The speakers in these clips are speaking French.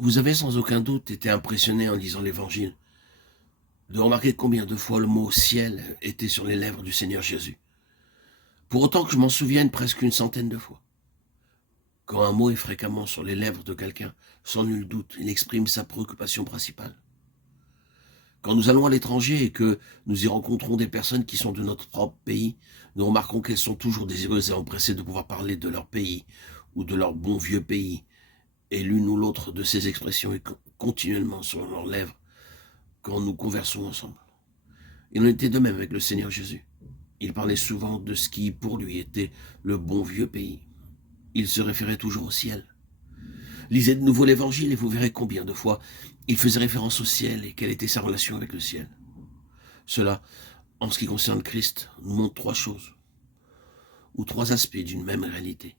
Vous avez sans aucun doute été impressionné en lisant l'Évangile de remarquer combien de fois le mot ciel était sur les lèvres du Seigneur Jésus. Pour autant que je m'en souvienne presque une centaine de fois. Quand un mot est fréquemment sur les lèvres de quelqu'un, sans nul doute, il exprime sa préoccupation principale. Quand nous allons à l'étranger et que nous y rencontrons des personnes qui sont de notre propre pays, nous remarquons qu'elles sont toujours désireuses et empressées de pouvoir parler de leur pays ou de leur bon vieux pays. Et l'une ou l'autre de ces expressions est continuellement sur leurs lèvres quand nous conversons ensemble. Il en était de même avec le Seigneur Jésus. Il parlait souvent de ce qui, pour lui, était le bon vieux pays. Il se référait toujours au ciel. Lisez de nouveau l'Évangile et vous verrez combien de fois il faisait référence au ciel et quelle était sa relation avec le ciel. Cela, en ce qui concerne Christ, nous montre trois choses, ou trois aspects d'une même réalité.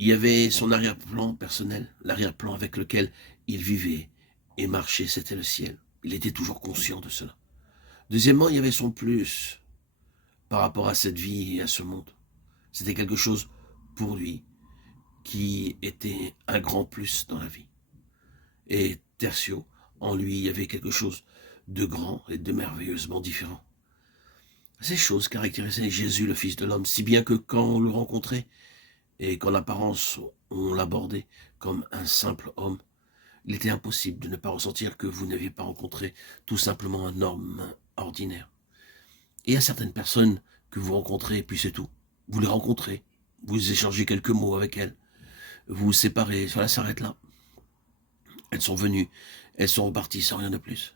Il y avait son arrière-plan personnel, l'arrière-plan avec lequel il vivait et marchait, c'était le ciel. Il était toujours conscient de cela. Deuxièmement, il y avait son plus par rapport à cette vie et à ce monde. C'était quelque chose pour lui qui était un grand plus dans la vie. Et tertio, en lui, il y avait quelque chose de grand et de merveilleusement différent. Ces choses caractérisaient Jésus, le Fils de l'homme, si bien que quand on le rencontrait, et qu'en apparence on l'abordait comme un simple homme, il était impossible de ne pas ressentir que vous n'aviez pas rencontré tout simplement un homme ordinaire. Et il y a certaines personnes que vous rencontrez, et puis c'est tout. Vous les rencontrez, vous échangez quelques mots avec elles, vous vous séparez, cela s'arrête là. Elles sont venues, elles sont reparties sans rien de plus.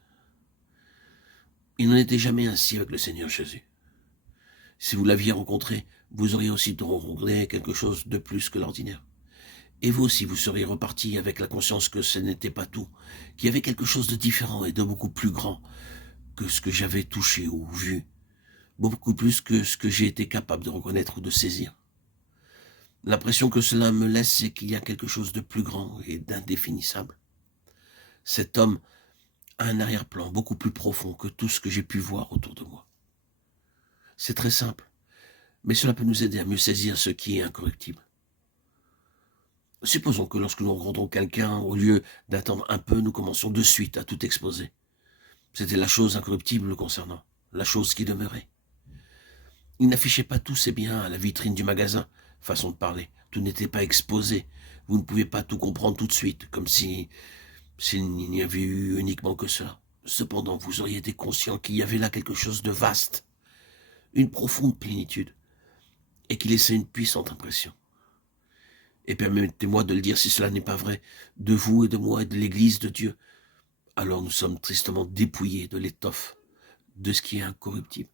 Il n'en était jamais ainsi avec le Seigneur Jésus. Si vous l'aviez rencontré, vous auriez aussi rencontré quelque chose de plus que l'ordinaire. Et vous aussi, vous seriez reparti avec la conscience que ce n'était pas tout, qu'il y avait quelque chose de différent et de beaucoup plus grand que ce que j'avais touché ou vu, beaucoup plus que ce que j'ai été capable de reconnaître ou de saisir. L'impression que cela me laisse, c'est qu'il y a quelque chose de plus grand et d'indéfinissable. Cet homme a un arrière-plan beaucoup plus profond que tout ce que j'ai pu voir autour de moi. C'est très simple, mais cela peut nous aider à mieux saisir ce qui est incorruptible. Supposons que lorsque nous rencontrons quelqu'un, au lieu d'attendre un peu, nous commencions de suite à tout exposer. C'était la chose incorruptible le concernant, la chose qui demeurait. Il n'affichait pas tous ses biens à la vitrine du magasin, façon de parler. Tout n'était pas exposé. Vous ne pouviez pas tout comprendre tout de suite, comme s'il n'y avait eu uniquement que cela. Cependant, vous auriez été conscient qu'il y avait là quelque chose de vaste, une profonde plénitude, et qui laissait une puissante impression. Et permettez-moi de le dire si cela n'est pas vrai, de vous et de moi et de l'Église de Dieu, alors nous sommes tristement dépouillés de l'étoffe, de ce qui est incorruptible.